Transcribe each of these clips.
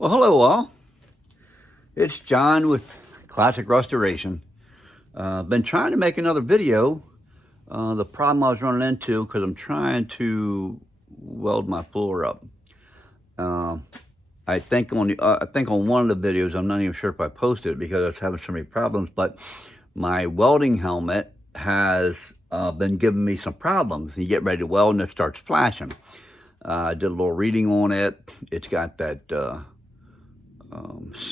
Well, hello all. It's John with Classic Restoration. Been trying to make another video. The problem I was running into because I'm trying to weld my floor up. I think on one of the videos, I'm not even sure if I posted it because I was having so many problems, but my welding helmet has been giving me some problems. You get ready to weld and it starts flashing. I did a little reading on it. It's got that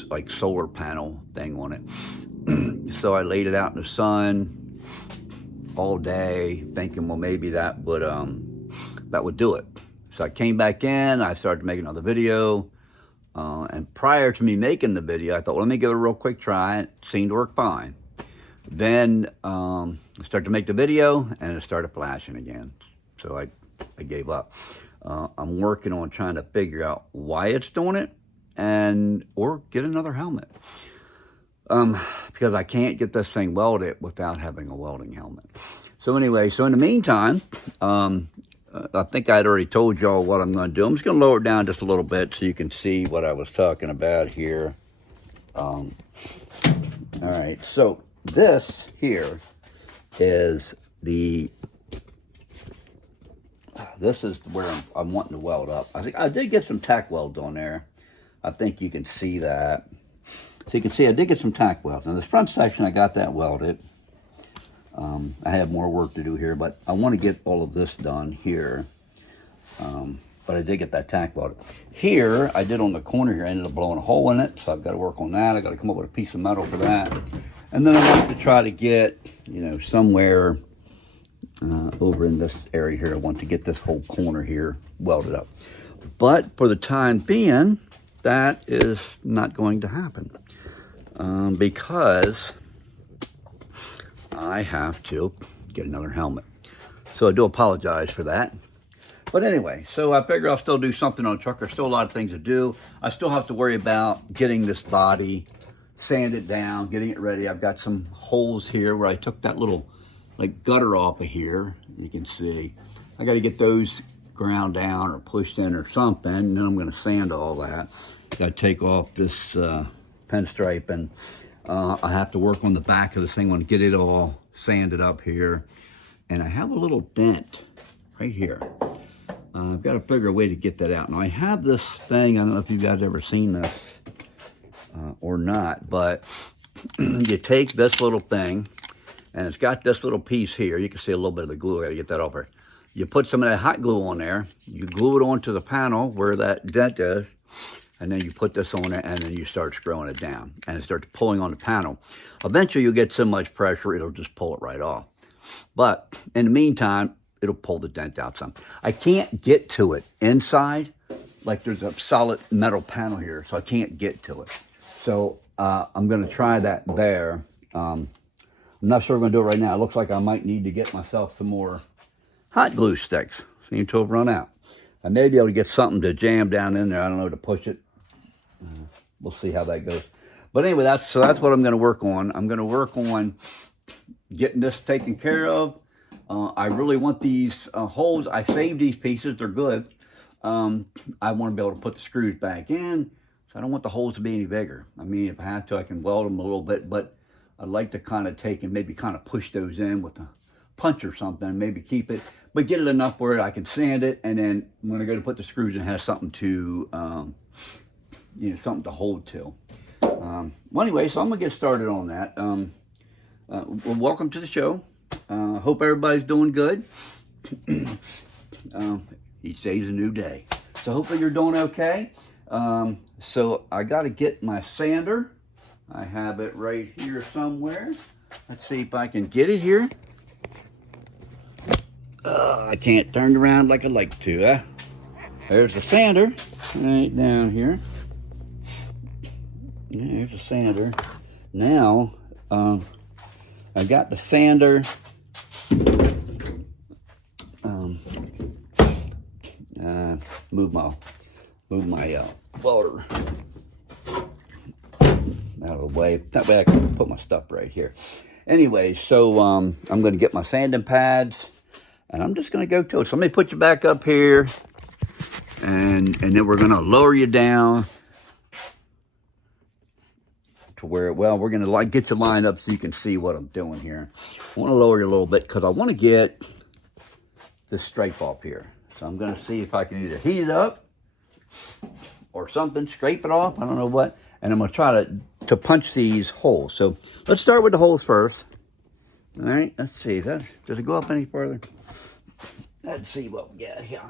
like solar panel thing on it. So I laid it out in the sun all day thinking, well, maybe that would do it. So I came back in, I started to make another video, and prior to me making the video, I thought, well, let me give it a real quick try. It seemed to work fine. Then I started to make the video and it started flashing again. So I gave up. I'm working on trying to figure out why it's doing it or get another helmet. Because I can't get this thing welded without having a welding helmet. So anyway, so in the meantime, I think I'd already told y'all what I'm going to do. I'm just going to lower it down just a little bit so you can see what I was talking about here. All right, so this here is this is where I'm wanting to weld up. I think I did get some tack welds on there. I think you can see that. So you can see I did get some tack welds. Now this front section, I got that welded. I have more work to do here, but I want to get all of this done here. But I did get that tack welded. Here, I did on the corner here, I ended up blowing a hole in it, so I've got to work on that. I got to come up with a piece of metal for that. And then I want to try to get, somewhere over in this area here, I want to get this whole corner here welded up. But for the time being, that is not going to happen because I have to get another helmet. So I do apologize for that. But anyway, so I figure I'll still do something on the truck. There's still a lot of things to do. I still have to worry about getting this body, sand it down, getting it ready. I've got some holes here where I took that little gutter off of here. You can see. I got to get those ground down or pushed in or something. And then I'm going to sand all that. Got to take off this pinstripe, and I have to work on the back of this thing. I want to get it all sanded up here. And I have a little dent right here. I've got to figure a way to get that out. Now I have this thing, I don't know if you guys ever seen this or not, but you take this little thing and it's got this little piece here. You can see a little bit of the glue. I got to get that off here. You put some of that hot glue on there. You glue it onto the panel where that dent is, and then you put this on it, and then you start screwing it down, and it starts pulling on the panel. Eventually, you'll get so much pressure, it'll just pull it right off. But in the meantime, it'll pull the dent out some. I can't get to it inside. Like there's a solid metal panel here, so I can't get to it. So I'm going to try that there. I'm not sure I'm going to do it right now. It looks like I might need to get myself some more hot glue sticks. Seem to have run out. I may be able to get something to jam down in there. I don't know, to push it. We'll see how that goes. But anyway, that's what I'm going to work on. I'm going to work on getting this taken care of. I really want these holes. I saved these pieces. They're good. I want to be able to put the screws back in. So I don't want the holes to be any bigger. I mean, if I have to, I can weld them a little bit. But I'd like to kind of take and maybe kind of push those in with a punch or something. Maybe keep it. But get it enough where I can sand it. And then when I go to put the screws in, it has something to, something to hold to. Well, anyway, so I'm going to get started on that. Well, welcome to the show. Hope everybody's doing good. Each day's a new day. So hopefully you're doing okay. So I got to get my sander. I have it right here somewhere. Let's see if I can get it here. I can't turn it around like I'd like to. There's the sander right down here. There's the sander. Now, I got the sander. Move my welder out of the way. That way I can put my stuff right here. Anyway, so I'm going to get my sanding pads, and I'm just going to go to it. So let me put you back up here, and then we're going to lower you down. to where, well, we're going to like get you lined up so you can see what I'm doing here. I want to lower you a little bit because I want to get this stripe off here. So I'm going to see if I can either heat it up or something, scrape it off, I don't know what. And I'm going to try to punch these holes. So let's start with the holes first. All right, let's see. Does it go up any further? Let's see what we got here.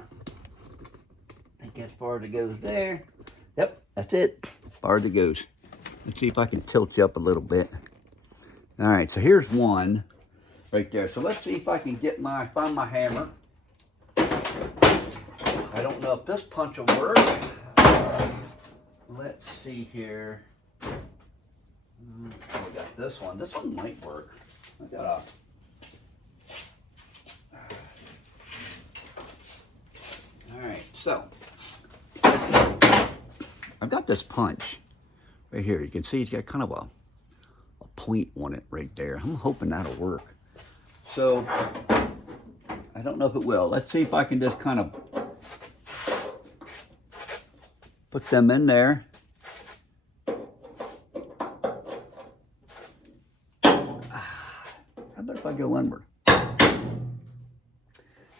I think as far as it goes there. Yep, that's it. As far as it goes. Let's see if I can tilt you up a little bit. All right, so here's one right there. So let's see if I can find my hammer. I don't know if this punch will work. Let's see here. We got this one. This one might work. I got all right, so I've got this punch right here. You can see it's got kind of a point on it right there. I'm hoping that'll work. So I don't know if it will. Let's see if I can just kind of put them in there. How about if I go inward?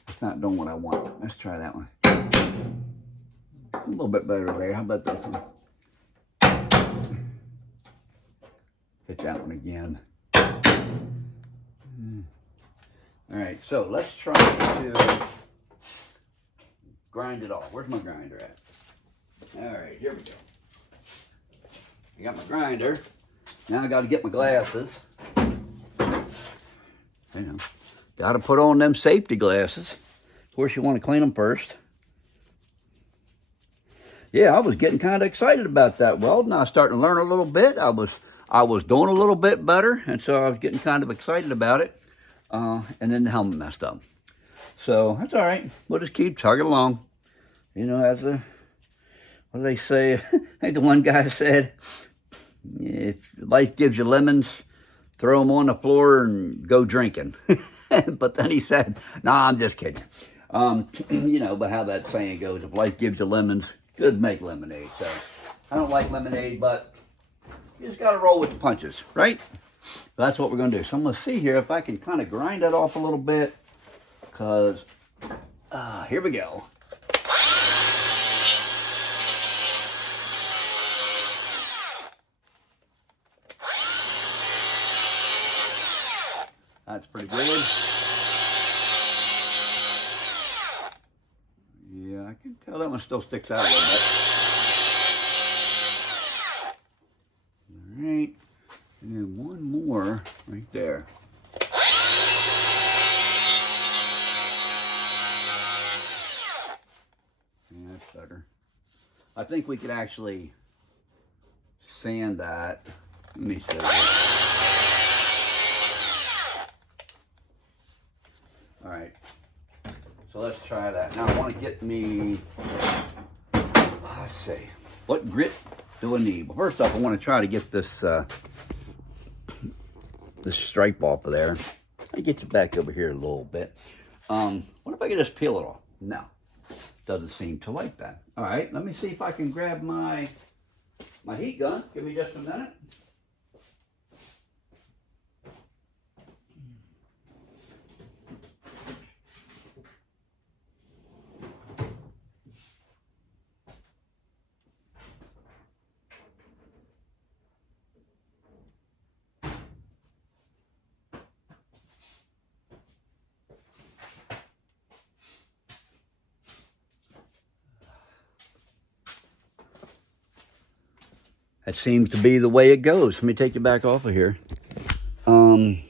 It's not doing what I want. Let's try that one. A little bit better there. How about this one? Hit that one again. All right, so let's try to grind it off. Where's my grinder at? All right, here we go. I got my grinder. Now I got to get my glasses. You know, got to put on them safety glasses. Of course, you want to clean them first. Yeah, I was getting kind of excited about that welding. I was starting to learn a little bit. I was doing a little bit better, and so I was getting kind of excited about it. And then the helmet messed up. So that's all right. We'll just keep chugging along. You know, what do they say? I think the one guy said, if life gives you lemons, throw them on the floor and go drinking. But then he said, nah, I'm just kidding. You know, but how that saying goes, if life gives you lemons, good make lemonade. So I don't like lemonade, but you just got to roll with the punches, right? That's what we're going to do. So I'm going to see here if I can kind of grind that off a little bit, because here we go. That's pretty good. Yeah, I can tell that one still sticks out a little bit. All right. And then one more right there. Yeah, that's better. I think we could actually sand that. Let me see. All right. So let's try that. Now I want to get me, let's see, what grit do I need? Well, first off, I want to try to get this this stripe off of there. Let me get you back over here a little bit. What if I could just peel it off? No, doesn't seem to like that. All right, let me see if I can grab my heat gun. Give me just a minute. That seems to be the way it goes. Let me take you back off of here. I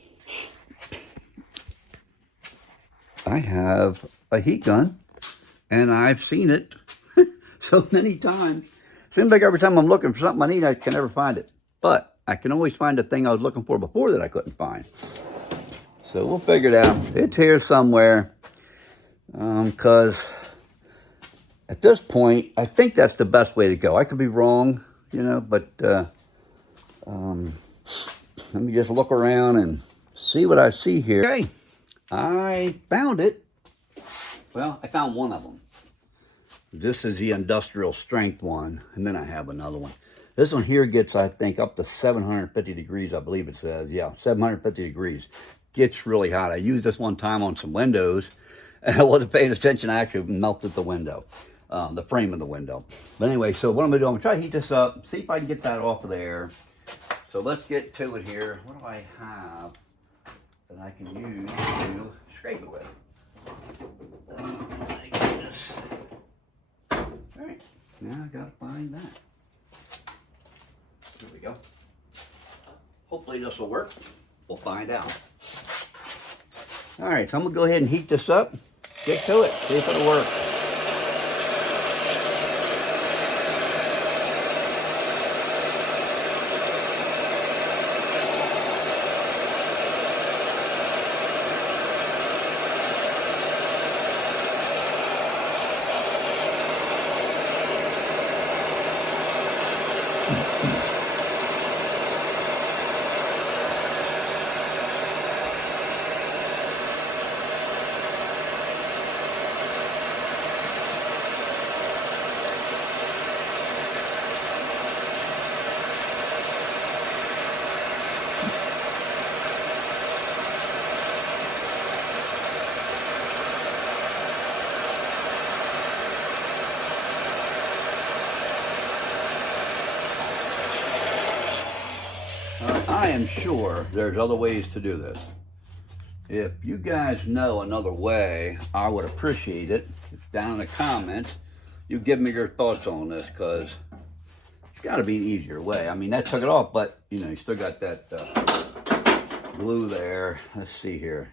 have a heat gun, and I've seen it so many times. Seems like every time I'm looking for something I need, I can never find it. But I can always find the thing I was looking for before that I couldn't find. So we'll figure it out. It's here somewhere. Because at this point, I think that's the best way to go. I could be wrong, you know, but let me just look around and see what I see here. Okay, I found it. Well, I found one of them. This is the industrial strength one, and then I have another one. This one here gets, I think, up to 750 degrees, I believe it says. Yeah, 750 degrees. Gets really hot. I used this one time on some windows, and I wasn't paying attention. I actually melted the window, the frame of the window. But anyway, so what I'm going to do, I'm going to try to heat this up, see if I can get that off of there. So let's get to it here. What do I have that I can use to scrape it with? All right, now I gotta find that. Here we go. Hopefully this will work. We'll find out. All right, so I'm gonna go ahead and heat this up. Get to it, see if it'll work. I am sure there's other ways to do this. If you guys know another way, I would appreciate it. Down in the comments, you give me your thoughts on this, because it's got to be an easier way. I mean, that took it off, but you know, you still got that glue there. Let's see here.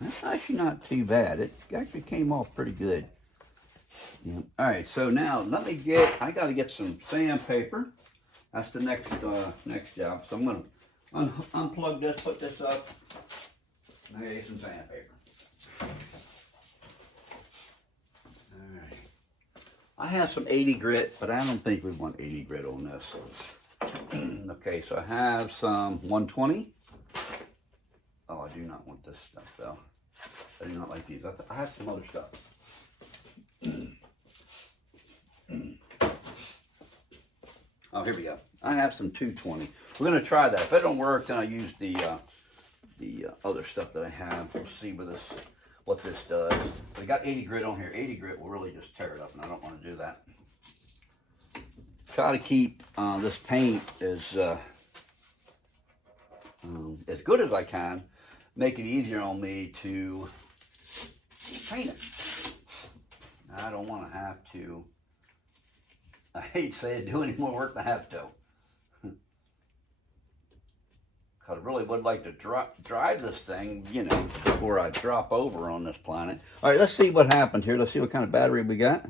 That's actually not too bad. It actually came off pretty good. Yeah. All right, so now I got to get some sandpaper. That's the next job. So I'm going to unplug this, put this up, and I got to get some sandpaper. All right. I have some 80 grit, but I don't think we want 80 grit on this. Okay, so I have some 120. Oh, I do not want this stuff, though. I do not like these. I have some other stuff. Oh, here we go. I have some 220. We're going to try that. If it don't work, then I'll use the other stuff that I have. We'll see what this does. We got 80 grit on here. 80 grit will really just tear it up, and I don't want to do that. Try to keep this paint as good as I can. Make it easier on me to paint it. I don't want to have to, I hate to say it, do any more work than I have to. Because I really would like to drive this thing, you know, before I drop over on this planet. All right, let's see what happens here. Let's see what kind of battery we got.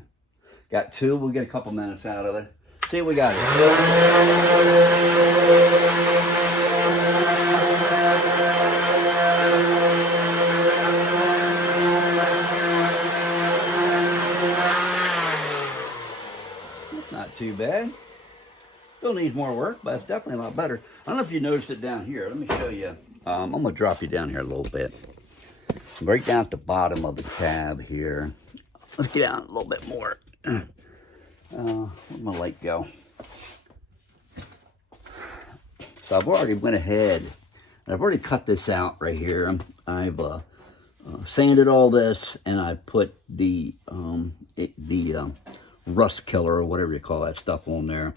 Got 2. We'll get a couple minutes out of it. See what we got here. Too bad. Still needs more work, but it's definitely a lot better. I don't know if you noticed it down here. Let me show you. I'm going to drop you down here a little bit. Right down at the bottom of the cab here. Let's get out a little bit more. Where'd my light go? So I've already went ahead and I've already cut this out right here. I've sanded all this, and I put the rust killer or whatever you call that stuff on there.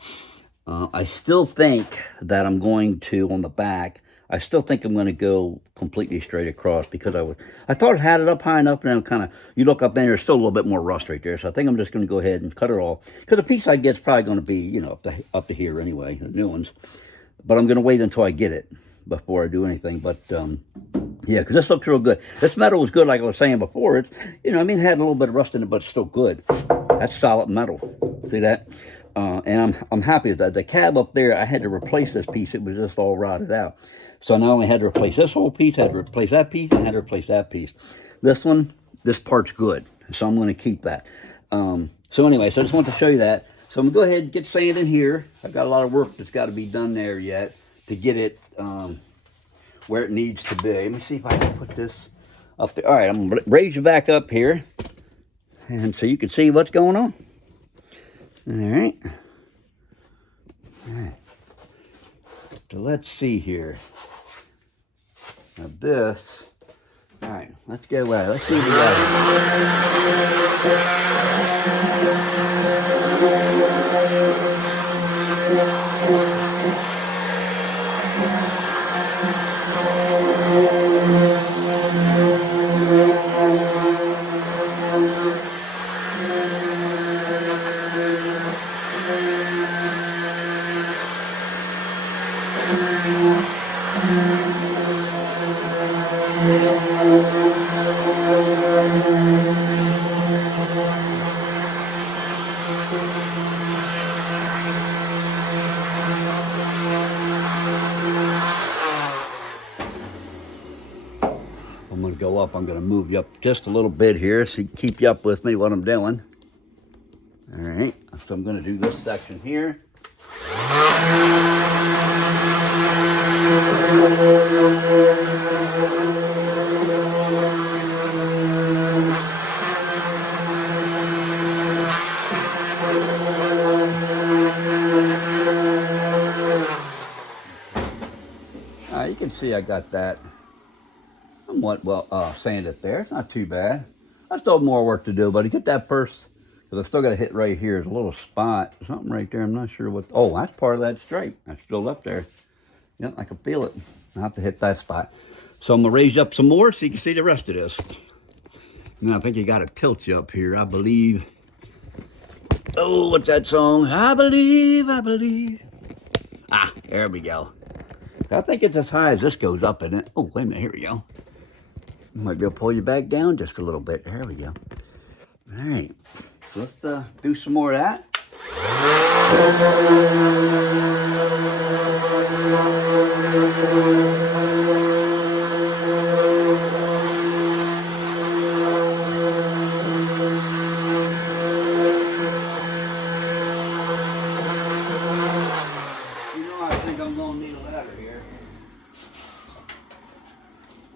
I still think that I'm going to, on the back, I still think I'm going to go completely straight across, because I thought it had it up high enough, and then kind of, you look up in there, there's still a little bit more rust right there. So I think I'm just going to go ahead and cut it all, because the piece I get is probably going to be, you know, up to here anyway, the new ones. But I'm going to wait until I get it before I do anything. But yeah, because this looks real good. This metal was good, like I was saying before. It's, you know, I mean, it had a little bit of rust in it, but it's still good. That's solid metal. See that? And I'm happy with that. The cab up there, I had to replace this piece. It was just all rotted out. So I not only had to replace this whole piece, I had to replace that piece, and I had to replace that piece. This one, this part's good, so I'm going to keep that. So anyway, so I just want to show you that. So I'm going to go ahead and get sand in here. I've got a lot of work that's got to be done there yet to get it where it needs to be. Let me see if I can put this. up there. All right, I'm going to raise you back up here, and so you can see what's going on. All right. All right. So let's see here. Now this, all right, let's get away. Let's see what we got I'm going to go up. I'm going to move you up just a little bit here so you keep you up with me what I'm doing. All right, so I'm going to do this section here. You can see I got that somewhat well sanded there. It's not too bad. I still have more work to do, but to get that first, because I still got to hit right here. There's a little spot, something right there. I'm not sure what. Oh, that's part of that stripe. That's still up there. Yep, I can feel it. I have to hit that spot. So I'm gonna raise you up some more so you can see the rest of this. And I think you got to tilt you up here. I believe. Oh, what's that song? I believe, I believe. Ah, there we go. I think it's as high as this goes up, isn't it? Oh, wait a minute. Here we go. Might be able to pull you back down just a little bit. There we go. All right. So let's do some more of that.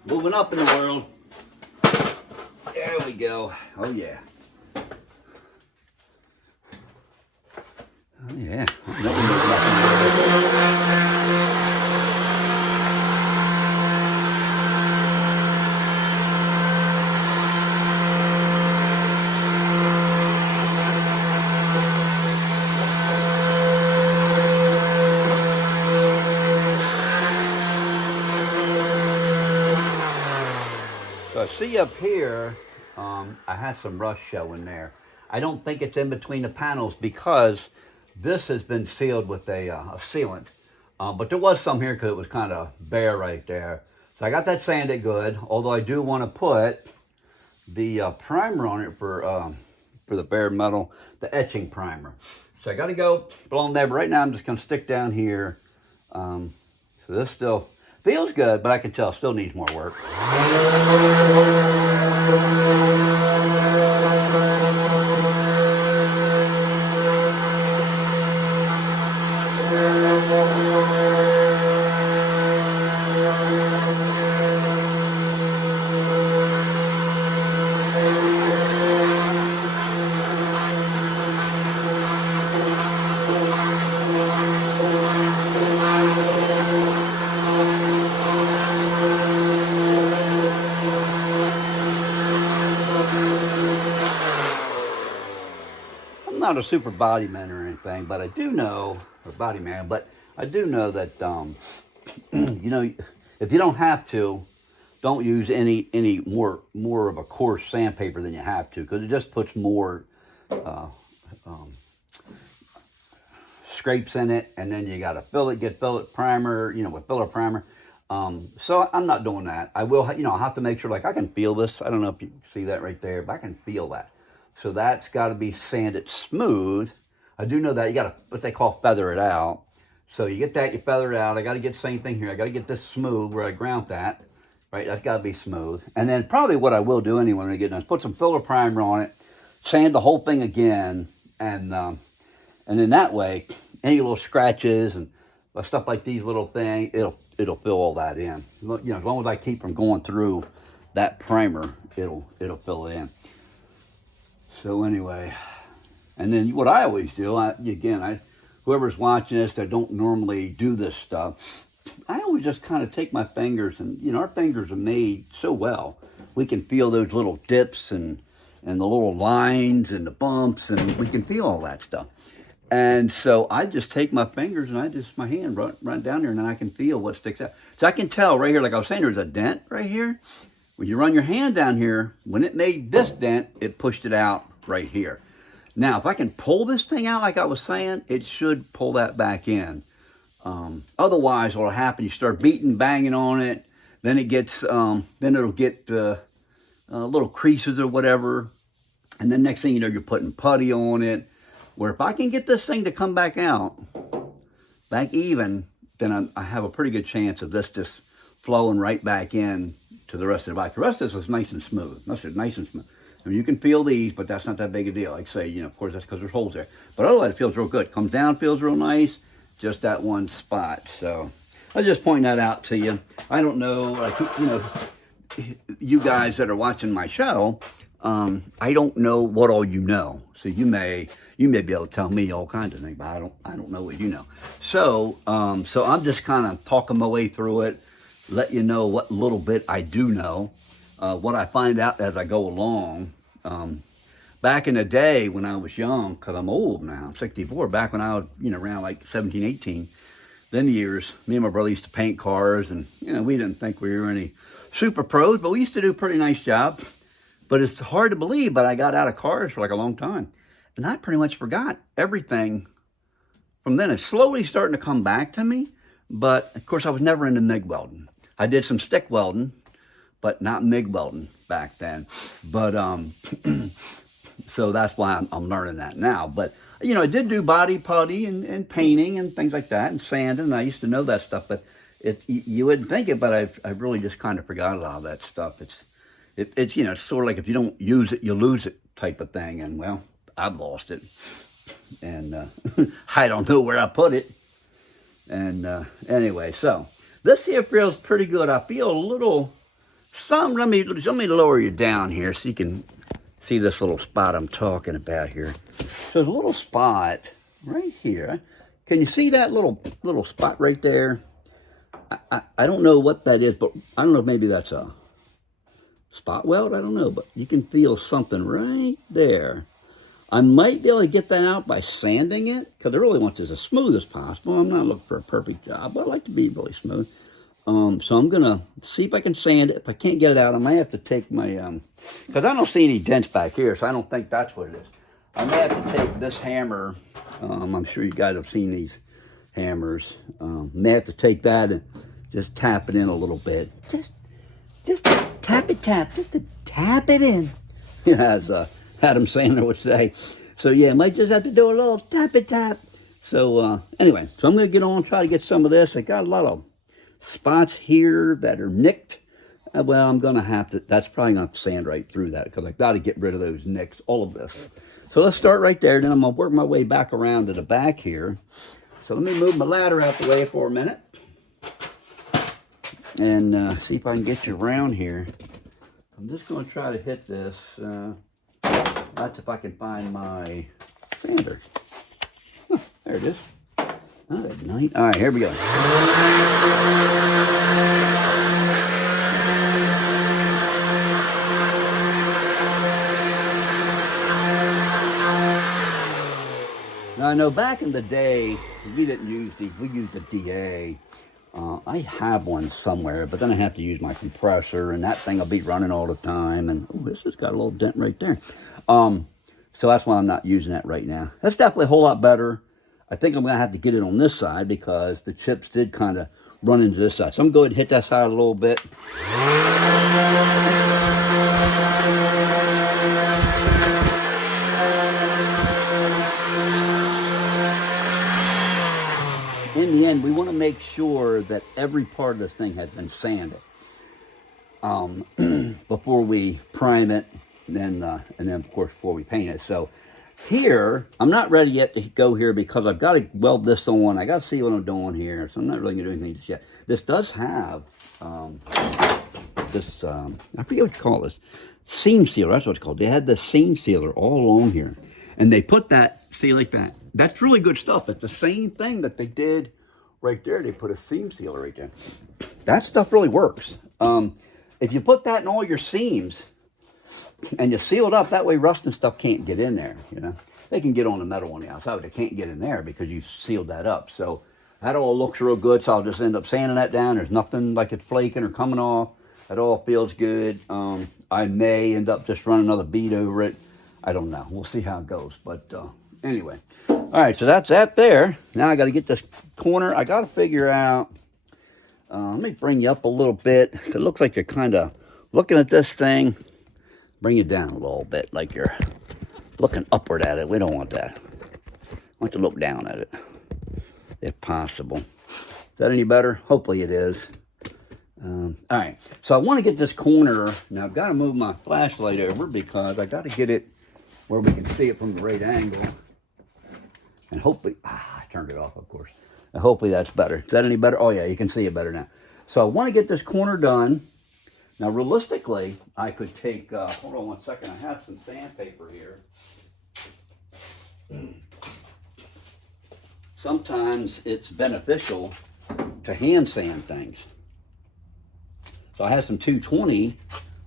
Moving up in the world. There we go. Oh, yeah. Oh, yeah. So see up here, I had some rust showing there. I don't think it's in between the panels because this has been sealed with a sealant. But there was some here because it was kind of bare right there. So I got that sanded good, although I do want to put the primer on it for the bare metal, the etching primer. So I got to go blow them there, but right now I'm just going to stick down here. So this still feels good, but I can tell it still needs more work. Not a super body man or anything, but I do know, or body man, but I do know that, you know, if you don't have to, don't use any more of a coarse sandpaper than you have to, because it just puts more scrapes in it, and then you got to get fillet primer, you know, with filler primer. So I'm not doing that. I will, you know, I'll have to make sure, like I can feel this. I don't know if you see that right there, but I can feel that. So that's got to be sanded smooth. I do know that you got to, what they call feather it out. So you get that, you feather it out. I got to get the same thing here. I got to get this smooth where I ground that, right? That's got to be smooth. And then probably what I will do anyway when I get done is put some filler primer on it, sand the whole thing again, and then that way, any little scratches and stuff like these little things, it'll fill all that in. You know, as long as I keep from going through that primer, it'll fill it in. So anyway, and then what I always do, whoever's watching this that don't normally do this stuff, I always just kind of take my fingers, and our fingers are made so well. We can feel those little dips and the little lines and the bumps, and we can feel all that stuff. And so I just take my fingers and my hand run down there, and then I can feel what sticks out. So I can tell right here, like I was saying, there's a dent right here. When you run your hand down here, when it made this dent, it pushed it out right here. Now, if I can pull this thing out like I was saying, it should pull that back in. Otherwise, what'll happen, you start beating, banging on it, then it gets, then it'll get little creases or whatever. And then next thing you know, you're putting putty on it. Where if I can get this thing to come back out, back even, then I have a pretty good chance of this just flowing right back in to the rest of the bike. The rest of this is nice and smooth. That's nice and smooth. I mean, you can feel these, but that's not that big a deal. Like say, of course, that's because there's holes there. But otherwise, it feels real good. Comes down, feels real nice. Just that one spot. So I just point that out to you. I don't know, like, you guys that are watching my show, I don't know what all you know. So you may be able to tell me all kinds of things, but I don't know what you know. So I'm just kind of talking my way through it, let you know what little bit I do know, what I find out as I go along. Back in the day when I was young, because I'm old now, I'm 64, back when I was, around like 17, 18, them years, me and my brother used to paint cars, and, we didn't think we were any super pros, but we used to do a pretty nice job. But it's hard to believe, but I got out of cars for like a long time. And I pretty much forgot everything from then. It's slowly starting to come back to me. But, of course, I was never into MIG welding. I did some stick welding, but not MIG welding back then. But, so that's why I'm learning that now. But, I did do body putty and painting and things like that and sanding. And I used to know that stuff. But you wouldn't think it, but I've really just kind of forgot a lot of that stuff. It's it's sort of like if you don't use it, you lose it type of thing. And, well, I've lost it. And I don't know where I put it. And anyway, so this here feels pretty good. I feel a little, let me lower you down here so you can see this little spot I'm talking about here. So there's a little spot right here. Can you see that little spot right there? I don't know what that is, but I don't know if maybe that's a spot weld. I don't know, but you can feel something right there. I might be able to get that out by sanding it, because I really want this as smooth as possible. I'm not looking for a perfect job, but I like to be really smooth. So I'm going to see if I can sand it. If I can't get it out, I might have to take my, because I don't see any dents back here, so I don't think that's what it is. I may have to take this hammer. I'm sure you guys have seen these hammers. May have to take that and just tap it in a little bit. Just tap it, just to tap it in. Yeah, as Adam Sandler would say. So yeah, might just have to do a little tap. So anyway, so I'm going to get on, try to get some of this. I got a lot of spots here that are nicked. Well, I'm going to have to, that's probably going to sand right through that, because I've got to get rid of those nicks, all of this. So let's start right there, then I'm going to work my way back around to the back here. So let me move my ladder out the way for a minute. And see if I can get you around here. I'm just going to try to hit this. That's if I can find my sander. Huh, there it is. Oh, good night. All right, here we go. Now, I know back in the day, we didn't use these. We used a DA. I have one somewhere, but then I have to use my compressor, and that thing will be running all the time. And oh, this has got a little dent right there. So that's why I'm not using that right now. That's definitely a whole lot better. I think I'm going to have to get it on this side because the chips did kind of run into this side. So I'm going to go ahead and hit that side a little bit. In the end, we want to make sure that every part of this thing has been sanded before we prime it, and then of course before we paint it. So here, I'm not ready yet to go here because I've got to weld this on. I got to see what I'm doing here, so I'm not really going to do anything just yet. This does have this, I forget what you call this, seam sealer, that's what it's called. They had the seam sealer all along here. And they put that, see like that, that's really good stuff. It's the same thing that they did right there. They put a seam sealer right there. That stuff really works. If you put that in all your seams and you seal it up, that way rust and stuff can't get in there, you know. They can get on the metal on the outside, but they can't get in there because you sealed that up. So that all looks real good, so I'll just end up sanding that down. There's nothing like it's flaking or coming off. That all feels good. I may end up just running another bead over it. I don't know. We'll see how it goes. But anyway. All right, so that's that there. Now I got to get this corner. I got to figure out. Let me bring you up a little bit. It looks like you're kind of looking at this thing. Bring you down a little bit, like you're looking upward at it. We don't want that. I want to look down at it, if possible. Is that any better? Hopefully it is. All right, so I want to get this corner. Now I've got to move my flashlight over because I got to get it where we can see it from the right angle. And hopefully, I turned it off, of course. And hopefully that's better. Is that any better? Oh yeah, you can see it better now. So I want to get this corner done. Now realistically, I could take, hold on one second, I have some sandpaper here. Sometimes it's beneficial to hand sand things. So I have some 220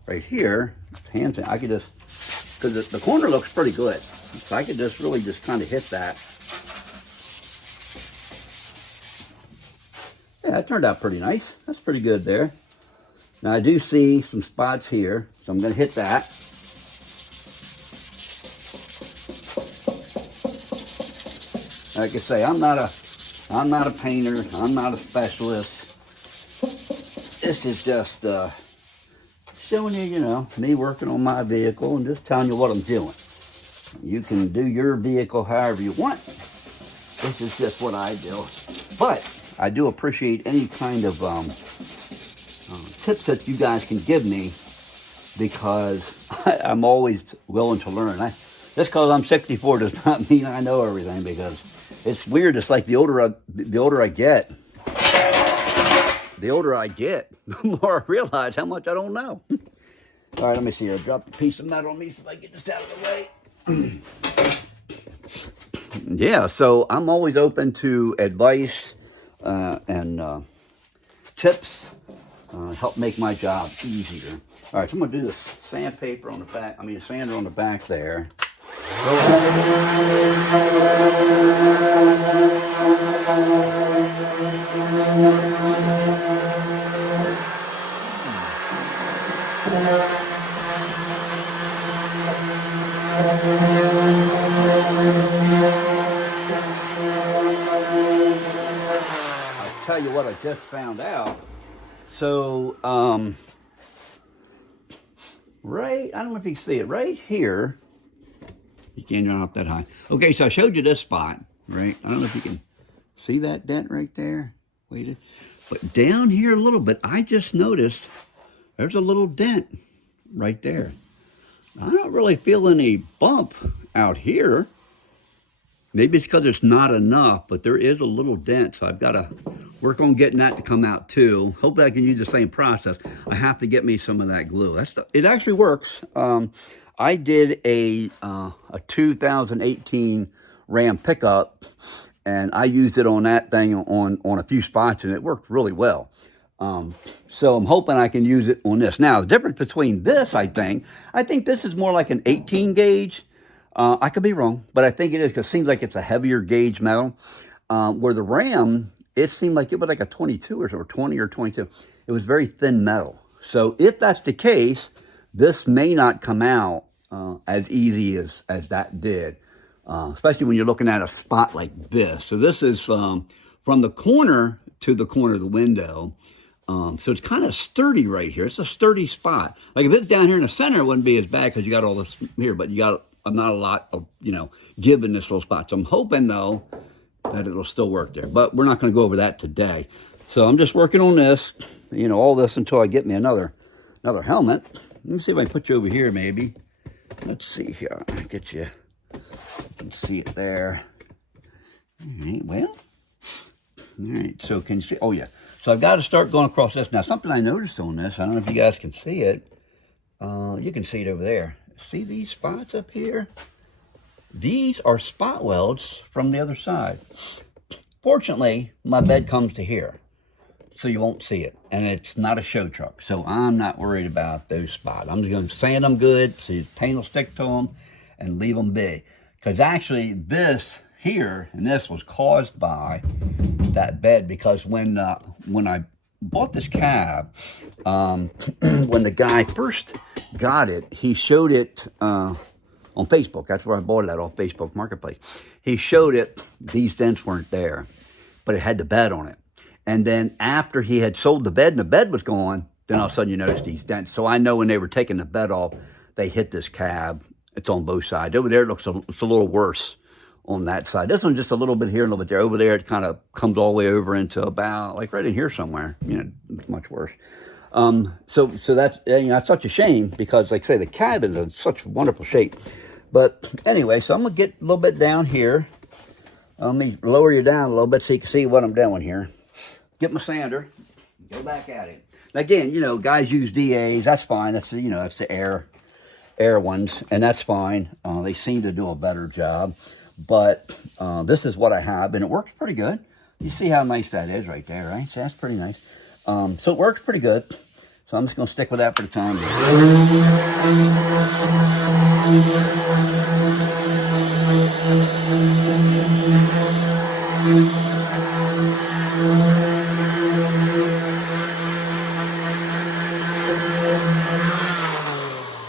right here, hand sand. I could just, because the corner looks pretty good. So I could just really just kind of hit that. Yeah, that turned out pretty nice. That's pretty good there. Now I do see some spots here, so I'm going to hit that. Like I say, I'm not a painter. I'm not a specialist. This is just showing you, you know, me working on my vehicle and just telling you what I'm doing. You can do your vehicle however you want. This is just what I do. But I do appreciate any kind of tips that you guys can give me because I'm always willing to learn. Just because I'm 64 does not mean I know everything, because it's weird. It's like the older I get, the more I realize how much I don't know. All right, let me see here. Drop a piece of metal on me so I can get this out of the way. Yeah, so I'm always open to advice and tips. Help make my job easier. All right, so I'm going to do the sandpaper on the back, sander on the back there. I'll tell you what I just found out. So, right, I don't know if you can see it, right here, you can't run up that high. Okay, so I showed you this spot, right? I don't know if you can see that dent right there. Wait, but down here a little bit, I just noticed there's a little dent right there. I don't really feel any bump out here. Maybe it's because it's not enough, but there is a little dent, so I've got to work on getting that to come out too. Hopefully I can use the same process. I have to get me some of that glue. It actually works. I did a 2018 Ram pickup, and I used it on that thing on a few spots, and it worked really well. So I'm hoping I can use it on this. Now, the difference between this, I think this is more like an 18 gauge. I could be wrong, but I think it is because it seems like it's a heavier gauge metal. Where the Ram, it seemed like it was like a 22 or 20 or 22. It was very thin metal. So if that's the case, this may not come out as easy as that did, especially when you're looking at a spot like this. So this is from the corner to the corner of the window. So it's kind of sturdy right here. It's a sturdy spot. Like if it's down here in the center, it wouldn't be as bad because you got all this here, but you got not a lot of, give in this little spot. So I'm hoping, though, that it'll still work there. But we're not going to go over that today. So I'm just working on this, all this until I get me another helmet. Let me see if I can put you over here, maybe. Let's see here. I'll get you. You can see it there. All right, well. All right, so can you see? Oh, yeah. So I've got to start going across this. Now, something I noticed on this, I don't know if you guys can see it. You can see it over there. See these spots up here? These are spot welds from the other side. Fortunately, my bed comes to here, so you won't see it. And it's not a show truck, so I'm not worried about those spots. I'm just going to sand them good so the paint will stick to them and leave them be. Because actually, this here and this was caused by that bed, because when I bought this cab, when the guy first got it, he showed it on Facebook. That's where I bought it at, off Facebook Marketplace. He showed it, these dents weren't there, but it had the bed on it. And then after he had sold the bed and the bed was gone, then all of a sudden you notice these dents. So I know when they were taking the bed off, they hit this cab. It's on both sides. Over there, it's a little worse on that side. This one's just a little bit here, a little bit there. Over there, it kind of comes all the way over into about, like right in here somewhere. You know, it's much worse. So that's, you know, that's such a shame, because like I say, the cab is in such wonderful shape. But anyway, so I'm going to get a little bit down here. Let me lower you down a little bit so you can see what I'm doing here. Get my sander, go back at it. Again, you know, guys use DAs. That's fine. That's, you know, that's the air ones, and that's fine. They seem to do a better job. But this is what I have, and it works pretty good. You see how nice that is right there, right? So that's pretty nice. So it works pretty good. So I'm just going to stick with that for the time being.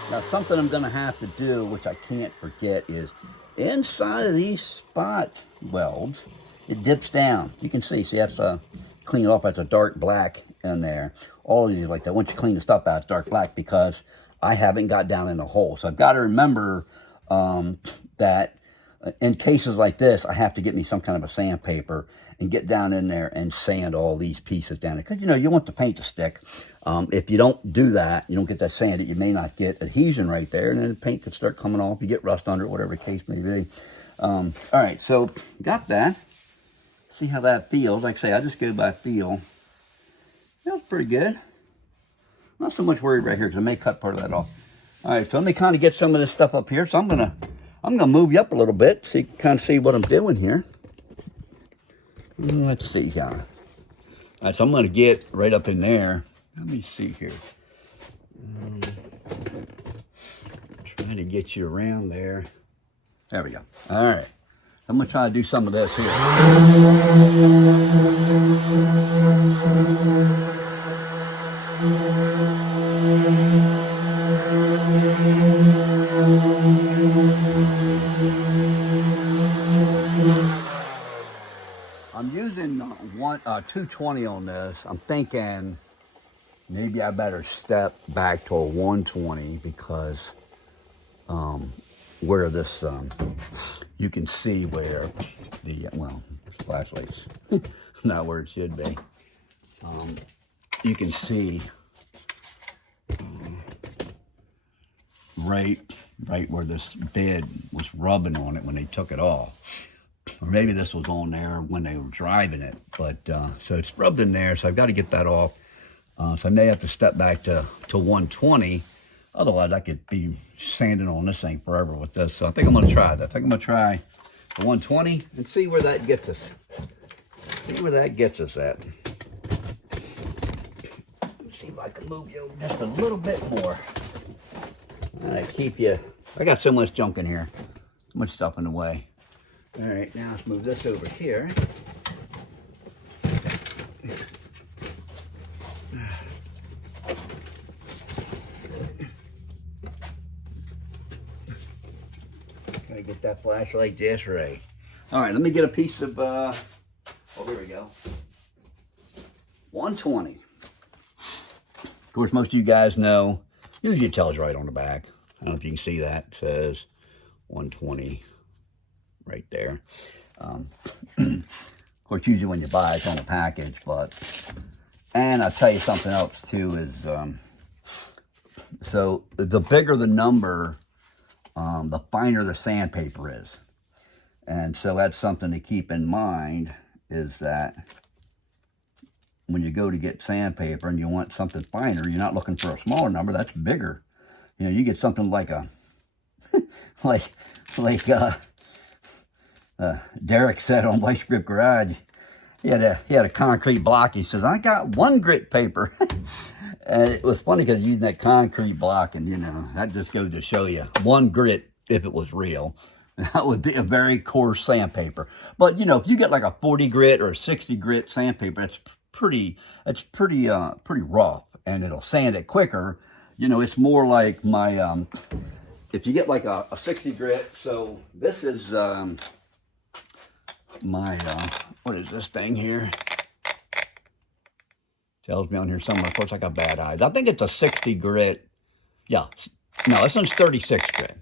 Now, something I'm going to have to do, which I can't forget, is inside of these spot welds, it dips down. You can see that's clean it off. That's a dark black in there. All of these like that. Once you clean the stuff out, it's dark black, because I haven't got down in the hole. So I've got to remember that in cases like this, I have to get me some kind of a sandpaper and get down in there and sand all these pieces down. Because, you know, you want the paint to stick. If you don't do that, you don't get that sanded, you may not get adhesion right there, and then the paint could start coming off. You get rust under it, whatever the case may be. All right, so got that. See how that feels. Like I say, I just go by feel. Feels pretty good. Not so much worried right here, because I may cut part of that off. All right, so let me kind of get some of this stuff up here. So I'm gonna move you up a little bit so you can kind of see what I'm doing here. Let's see here. All right, so I'm gonna get right up in there. Let me see here. Trying to get you around there. There we go. All right. I'm gonna try to do some of this here. I'm using 220 on this. I'm thinking maybe I better step back to a 120, because where this, you can see where the, well, flashlight's not where it should be. You can see right where this bed was rubbing on it when they took it off. Or maybe this was on there when they were driving it. But, so it's rubbed in there, so I've got to get that off. So I may have to step back to 120. Otherwise, I could be sanding on this thing forever with this. So I think I'm going to try that. I think I'm going to try the 120 and see where that gets us. See where that gets us at. Let's see if I can move you just a little bit more. All right, keep you. I got so much junk in here. So much stuff in the way. All right, now let's move this over here. Gotta get that flashlight just right. All right, let me get a piece of, oh, there we go. 120. Of course, most of you guys know, usually it tells right on the back. I don't know if you can see that. It says 120 right there. Of course, usually when you buy it's on the package, but, and I'll tell you something else too is, so the bigger the number, the finer the sandpaper is. And so that's something to keep in mind, is that when you go to get sandpaper and you want something finer, you're not looking for a smaller number, that's bigger. You know, you get something like a, like Derek said on White Script Garage, he had a concrete block. He says, I got 1 grit paper. And it was funny because using that concrete block, and you know, that just goes to show you 1 grit, if it was real, that would be a very coarse sandpaper. But you know, if you get like a 40 grit or a 60 grit sandpaper, it's pretty rough, and it'll sand it quicker. You know, it's more like my if you get like a 60 grit. So this is my what is this thing here? Tells me on here somewhere. Of course, I got bad eyes. I think it's a 60 grit. Yeah, no, this one's 36 grit.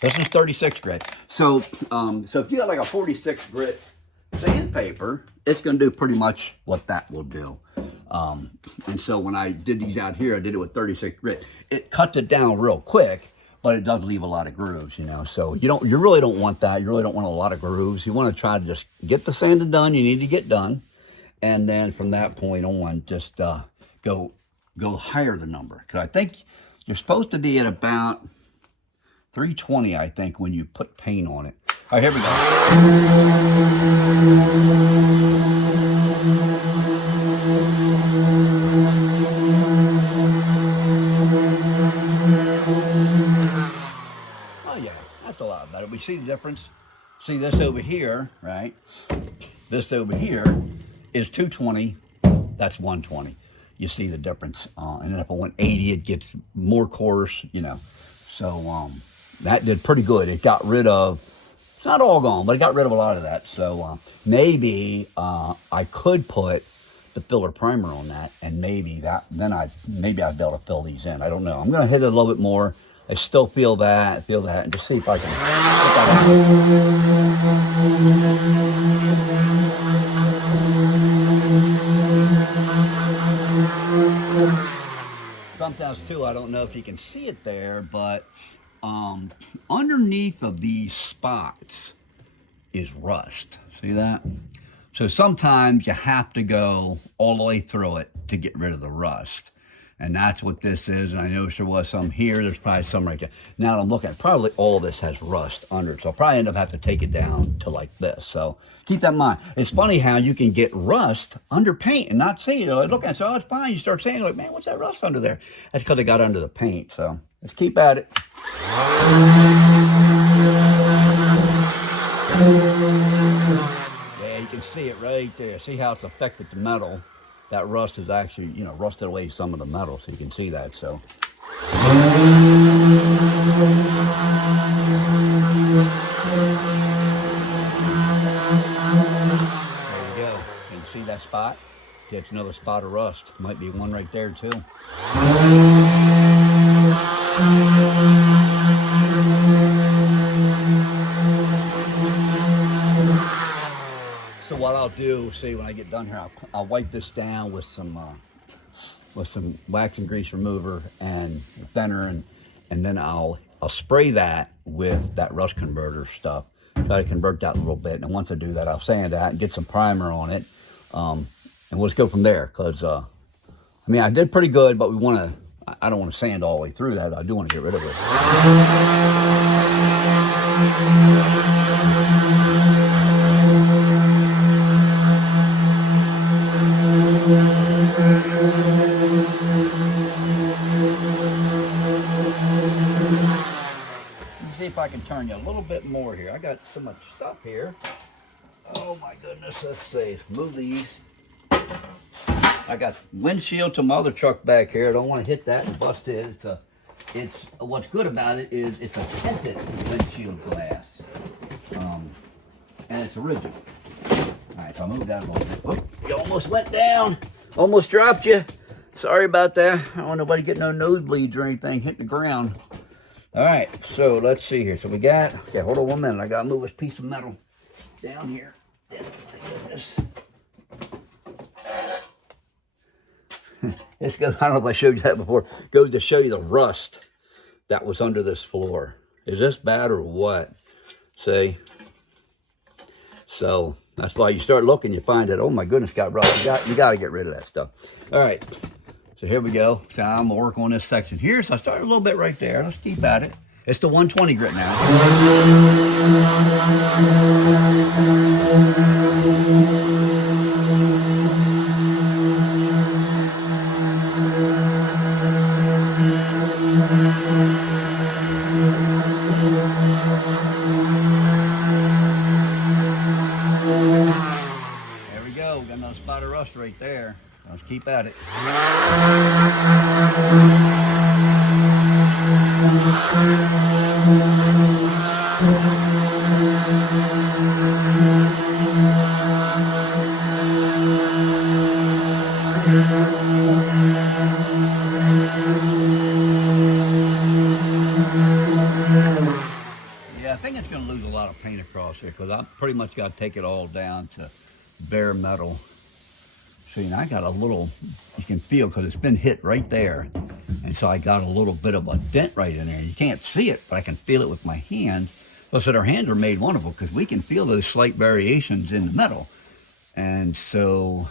This one's 36 grit. So, so if you got like a 46 grit sandpaper, it's going to do pretty much what that will do. And so when I did these out here, I did it with 36 grit. It cuts it down real quick, but it does leave a lot of grooves, you know. So you really don't want that. You really don't want a lot of grooves. You want to try to just get the sanding done you need to get done. And then from that point on, just go higher the number. Because I think you're supposed to be at about 320, I think, when you put paint on it. All right, here we go. Oh, yeah, that's a lot better. We see the difference. See this over here, right? This over here is 220, that's 120. You see the difference. And then if I went 80, it gets more coarse, you know. So that did pretty good. It got rid of, it's not all gone, but it got rid of a lot of that. So maybe I could put the filler primer on that, and maybe I'd be able to fill these in. I don't know. I'm gonna hit it a little bit more. I still feel that, and just see if I can. Sometimes too, I don't know if you can see it there, but underneath of these spots is rust. See that? So sometimes you have to go all the way through it to get rid of the rust. And that's what this is. And I noticed there was some here. There's probably some right there. Now I'm looking at, probably all this has rust under it. So I'll probably end up having to take it down to like this. So keep that in mind. It's funny how you can get rust under paint and not see it. You look at it, so oh, it's fine. You start saying, like, man, what's that rust under there? That's because it got under the paint. So let's keep at it. Yeah, you can see it right there. See how it's affected the metal. That rust is actually, you know, rusted away some of the metal, so you can see that. So there you go. Can you see that spot? Gets another spot of rust. Might be one right there too. So what I'll do, see, when I get done here, I'll wipe this down with some wax and grease remover and thinner, and then I'll spray that with that rust converter stuff. Try to convert that a little bit, and once I do that, I'll sand that and get some primer on it, and we'll just go from there. Cause I mean, I did pretty good, but I don't want to sand all the way through that. I do want to get rid of it. See if I can turn you a little bit more here. I got so much stuff here. Oh my goodness, let's see. Move these. I got windshield to my other truck back here. I don't want to hit that and bust it. It's what's good about it is it's a tinted windshield glass, and it's original. All right, so I moved that a little bit. Whoop, you almost went down. Almost dropped you. Sorry about that. I don't want nobody getting no nosebleeds or anything hitting the ground. All right, so let's see here. So we got, okay, hold on 1 minute. I gotta move this piece of metal down here. Oh my goodness. This goes, I don't know if I showed you that before. Goes to show you the rust that was under this floor. Is this bad or what? See? So That's why you start looking, you find that, oh my goodness, got rough. You got to get rid of that stuff. All right, so here we go. So I'm gonna work on this section here. So I started a little bit right there. Let's keep at it. It's the 120 grit now. There we go. Got another spot of rust right there. Let's keep at it. Yeah, I think it's going to lose a lot of paint across here because I pretty much got to take it all down to bare metal. See, I got a little, you can feel because it's been hit right there. And so I got a little bit of a dent right in there. You can't see it, but I can feel it with my hand. Plus, our hands are made wonderful because we can feel those slight variations in the metal. And so,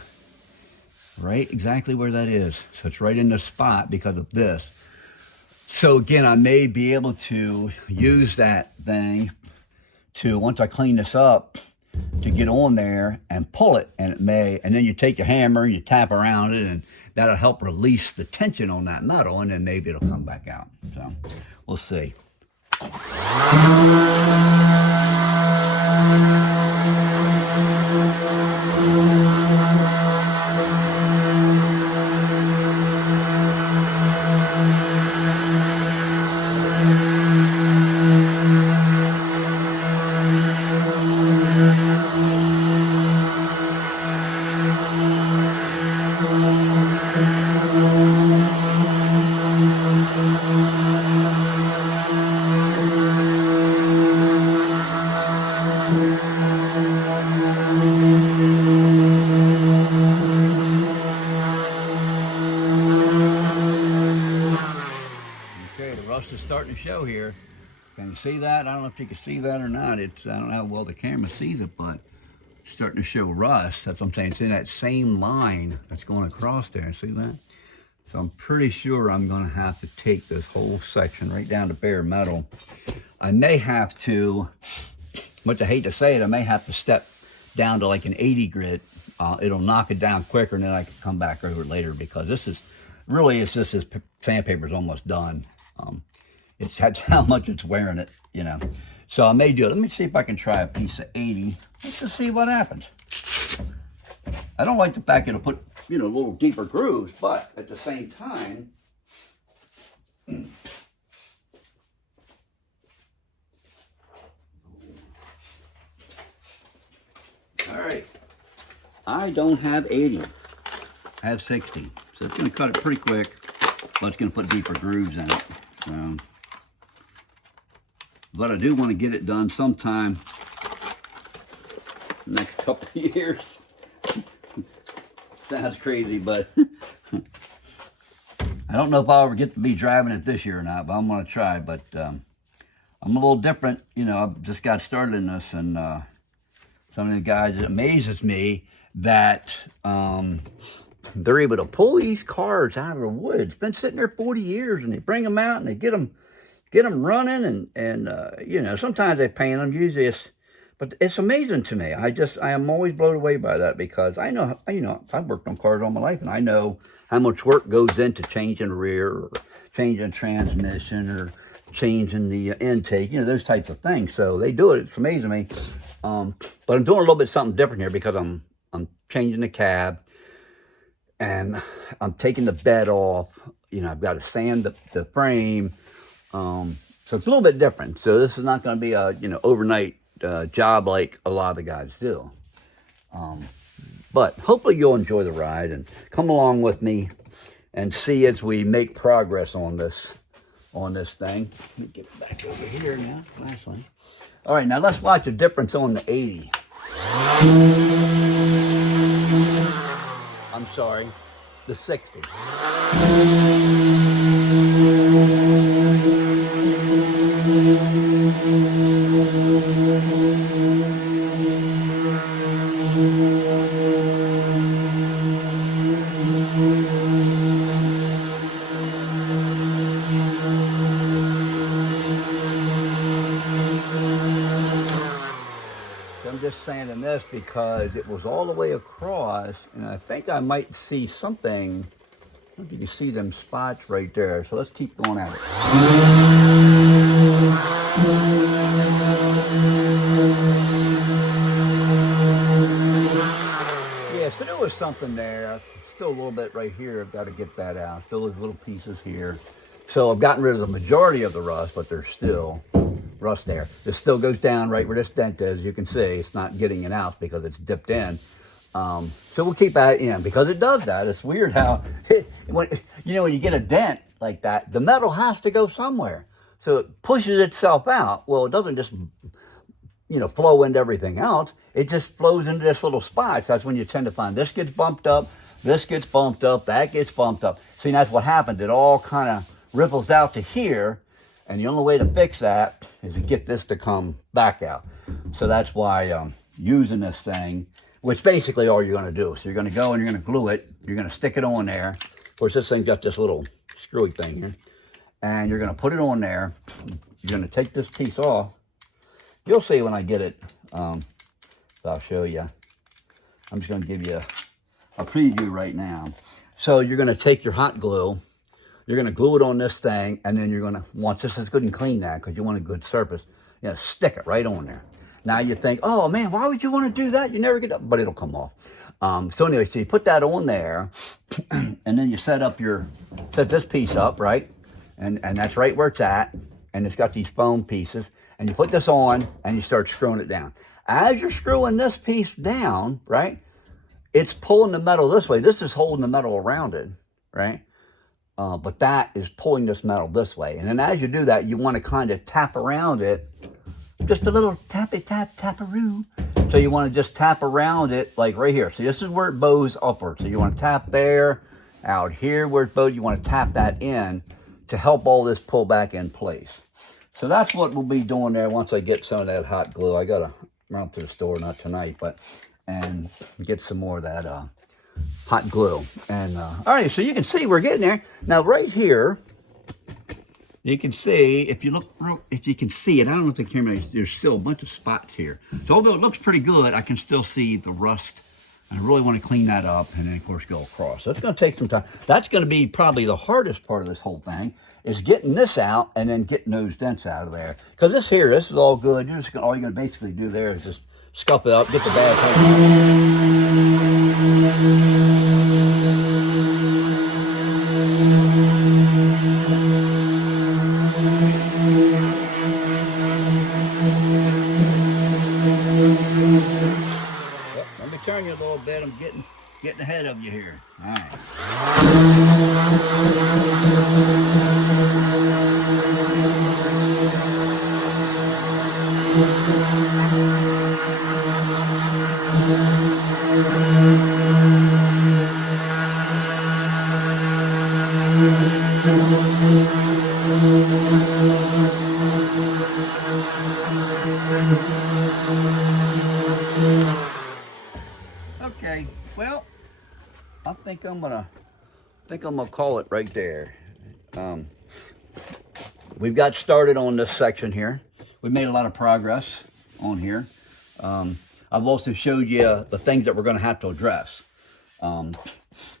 right exactly where that is. So it's right in the spot because of this. So again, I may be able to use that thing to, once I clean this up, to get on there and pull it, and it may, and then you take your hammer, you tap around it, and that'll help release the tension on that metal, and then maybe it'll come back out. So we'll see. Okay, the rust is starting to show here. Can you see that? I don't know if you can see that or not. It's, I don't know how well the camera sees it, but it's starting to show rust. That's what I'm saying. It's in that same line that's going across there. See that? So I'm pretty sure I'm going to have to take this whole section right down to bare metal. I may have to, much I hate to say it, I may have to step down to like an 80 grit. It'll knock it down quicker, and then I can come back over it later, because this is really, it's just this sandpaper is almost done. That's how much it's wearing it, you know. So I may do it. Let me see if I can try a piece of 80. Let's just see what happens. I don't like the fact it'll put, you know, little deeper grooves, but at the same time, all right, I don't have 80, I have 60. So it's going to cut it pretty quick, but it's going to put deeper grooves in it. So, but I do want to get it done sometime next couple of years. Sounds crazy, but I don't know if I'll ever get to be driving it this year or not, but I'm going to try. But I'm a little different. You know, I've just got started in this, and some of the guys, it amazes me that they're able to pull these cars out of the woods. It's been sitting there 40 years, and they bring them out, and they get them running, and you know, sometimes they paint them. Usually but it's amazing to me. I am always blown away by that, because I know, you know, I've worked on cars all my life, and I know how much work goes into changing the rear, or changing transmission, or changing the intake, you know, those types of things. So they do it. It's amazing to me. But I'm doing a little bit something different here, because I'm changing the cab, and I'm taking the bed off. You know, I've got to sand the frame. So it's a little bit different. So this is not going to be a, you know, overnight job like a lot of the guys do. But hopefully you'll enjoy the ride and come along with me and see as we make progress on this thing. Let me get back over here now. Last one. All right, now let's watch the difference on the 80. I'm sorry, the 60. just sanding this because it was all the way across, and I think I might see something. I don't know if you can see them spots right there. So let's keep going at it. Yeah, so there was something there. Still a little bit right here. I've got to get that out. Still those little pieces here. So I've gotten rid of the majority of the rust, but there's still rust there. This still goes down right where this dent is. You can see it's not getting it out because it's dipped in. So we'll keep that in because it does that. It's weird how, when you get a dent like that, the metal has to go somewhere. So it pushes itself out. Well, it doesn't just, flow into everything else. It just flows into this little spot. So that's when you tend to find this gets bumped up, this gets bumped up, that gets bumped up. See, that's what happens. It all kind of ripples out to here. And the only way to fix that is to get this to come back out. So that's why using this thing, which basically all you're going to do. So you're going to go and you're going to glue it. You're going to stick it on there. Of course, this thing's got this little screwy thing here. And you're going to put it on there. You're going to take this piece off. You'll see when I get it. So I'll show you. I'm just going to give you a preview right now. So you're going to take your hot glue. You're going to glue it on this thing. And then you're going to, once this is good and clean now, because you want a good surface, stick it right on there. Now you think, oh man, why would you want to do that? You never get up, but it'll come off. So anyway, so you put that on there, and then you set this piece up, right? And that's right where it's at. And it's got these foam pieces. And you put this on, and you start screwing it down. As you're screwing this piece down, right, it's pulling the metal this way. This is holding the metal around it, right? But that is pulling this metal this way. And then as you do that, you want to kind of tap around it. Just a little taparoo. So you want to just tap around it like right here. So this is where it bows upward. So you want to tap there, out here where it's bowed. You want to tap that in to help all this pull back in place. So that's what we'll be doing there once I get some of that hot glue. I got to run to the store, not tonight, and get some more of that hot glue. And all right, so you can see we're getting there. Now right here, you can see, if you can see it, I don't know if the camera, there's still a bunch of spots here. So although it looks pretty good, I can still see the rust. And I really want to clean that up and then of course go across. So it's going to take some time. That's going to be probably the hardest part of this whole thing, is getting this out and then getting those dents out of there. Because this is all good. All you're going to basically do there is just scuff it up, get the bad paint Let me turn you a little bit. I'm getting ahead of you here. All right. Okay, well, I think I'm gonna call it right there. We've got started on this section here. We made a lot of progress on here. I've also showed you the things that we're going to have to address.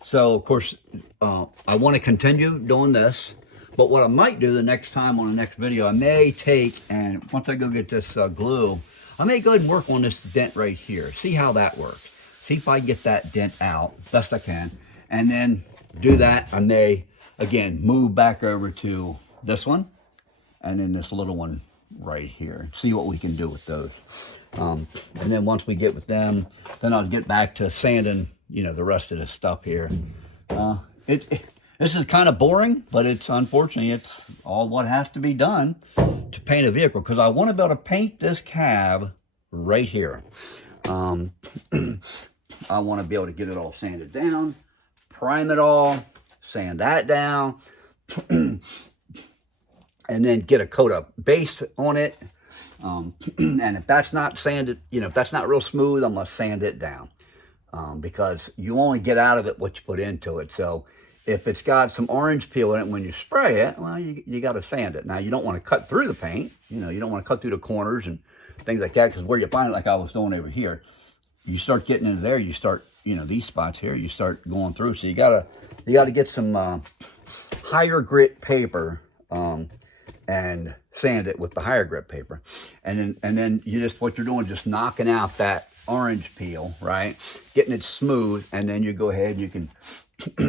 So of course, I want to continue doing this, but what I might do the next time on the next video, I may take, and once I go get this glue, I may go ahead and work on this dent right here. See how that works. See if I get that dent out best I can, and then do that. I may again move back over to this one, and then this little one right here. See what we can do with those. And then once we get with them, then I'll get back to sanding, the rest of the stuff here. This is kind of boring, but unfortunately, it's all what has to be done to paint a vehicle, because I want to be able to paint this cab right here. I want to be able to get it all sanded down, prime it all, sand that down, and then get a coat of base on it. And if that's not sanded, if that's not real smooth, I'm going to sand it down. Because you only get out of it what you put into it. So If it's got some orange peel in it when you spray it, well, you got to sand it. Now, you don't want to cut through the paint. You know, you don't want to cut through the corners and things like that, because where you find it, like I was doing over here, you start getting into there, you start, you know, these spots here, you start going through. So you gotta get some higher grit paper and sand it with the higher grit paper, and then you just, what you're doing, just knocking out that orange peel, right, getting it smooth, and then you go ahead and you can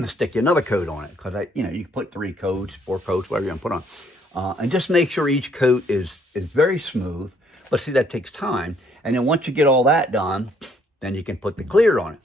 stick another coat on it, because you know, you can put 3 coats, 4 coats, whatever you're gonna put on, and just make sure each coat is very smooth. But see, that takes time. And then once you get all that done, then you can put the clear on it.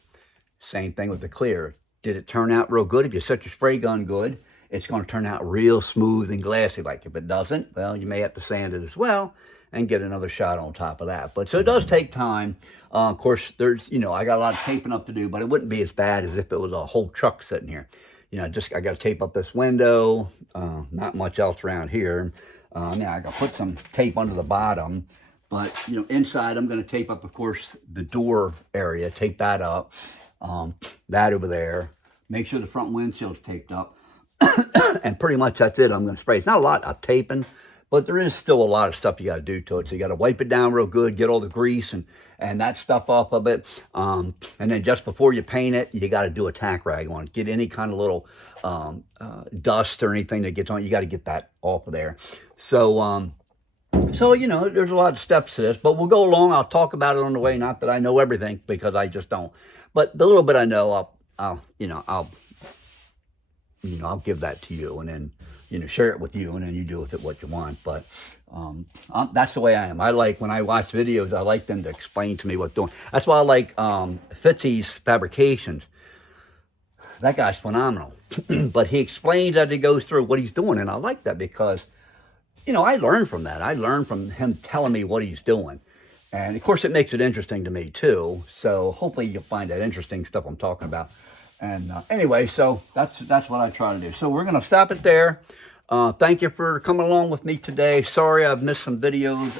Same thing with the clear. Did it turn out real good? If you set your spray gun good, it's going to turn out real smooth and glassy. Like if it doesn't, well, you may have to sand it as well and get another shot on top of that. But so it does take time. Of course, there's, you know, I got a lot of taping up to do, but it wouldn't be as bad as if it was a whole truck sitting here. You know, I got to tape up this window, not much else around here. Now I got to put some tape under the bottom. But, you know, inside I'm going to tape up, of course, the door area, tape that up, that over there, make sure the front windshield's taped up, and pretty much that's it. I'm going to spray. It's not a lot of taping, but there is still a lot of stuff you got to do to it. So you got to wipe it down real good, get all the grease and that stuff off of it. And then just before you paint it, you got to do a tack rag on it. Get any kind of little dust or anything that gets on it, you got to get that off of there. So, you know, there's a lot of steps to this, but we'll go along. I'll talk about it on the way. Not that I know everything, because I just don't. But the little bit I know, I'll give that to you, and then, you know, share it with you, and then you do with it what you want. But that's the way I am. I like, when I watch videos, I like them to explain to me what's doing. That's why I like Fitzy's Fabrications. That guy's phenomenal. But he explains as he goes through what he's doing, and I like that because, you know, I learn from that. I learn from him telling me what he's doing. And, of course, it makes it interesting to me, too. So, hopefully, you'll find that interesting stuff I'm talking about. And, anyway, so that's what I try to do. So, we're going to stop it there. Thank you for coming along with me today. Sorry I've missed some videos.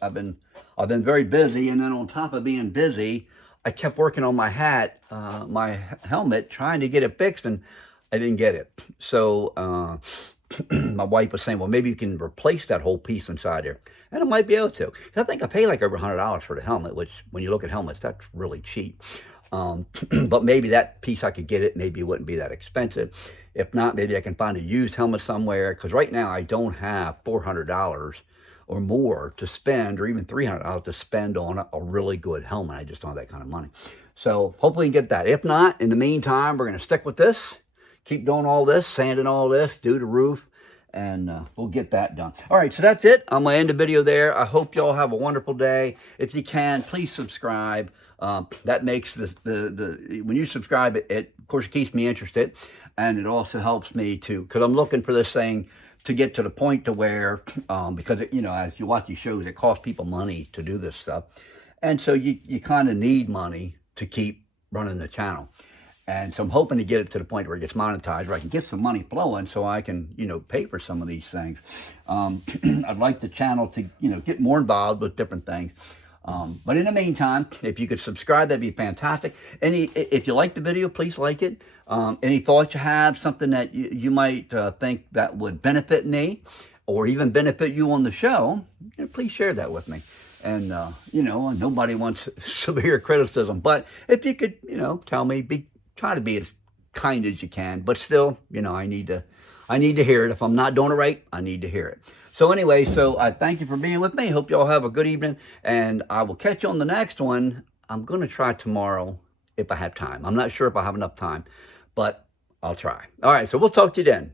I've been very busy. And then on top of being busy, I kept working on my hat, my helmet, trying to get it fixed. And I didn't get it. So, my wife was saying, well, maybe you can replace that whole piece inside there. And I might be able to. I think I paid like over $100 for the helmet, which when you look at helmets, that's really cheap. But maybe that piece I could get it. Maybe it wouldn't be that expensive. If not, maybe I can find a used helmet somewhere. Because right now I don't have $400 or more to spend, or even $300 to spend on a really good helmet. I just don't have that kind of money. So hopefully you can get that. If not, in the meantime, we're going to stick with this. Keep doing all this, sanding all this, do the roof, and we'll get that done. All right, so that's it. I'm going to end the video there. I hope y'all have a wonderful day. If you can, please subscribe. That makes when you subscribe, it of course keeps me interested, and it also helps me to, because I'm looking for this thing to get to the point to where, because you know, as you watch these shows, it costs people money to do this stuff, and so you kind of need money to keep running the channel. And so I'm hoping to get it to the point where it gets monetized, where I can get some money flowing so I can, you know, pay for some of these things. I'd like the channel to, you know, get more involved with different things. But in the meantime, if you could subscribe, that'd be fantastic. If you like the video, please like it. Any thoughts you have, something that you might think that would benefit me or even benefit you on the show, you know, please share that with me. And, you know, nobody wants severe criticism. But if you could, you know, tell me, try to be as kind as you can, but still, you know, I need to hear it. If I'm not doing it right, I need to hear it. So anyway, so I thank you for being with me. Hope y'all have a good evening, and I will catch you on the next one. I'm going to try tomorrow if I have time. I'm not sure if I have enough time, but I'll try. All right, so we'll talk to you then.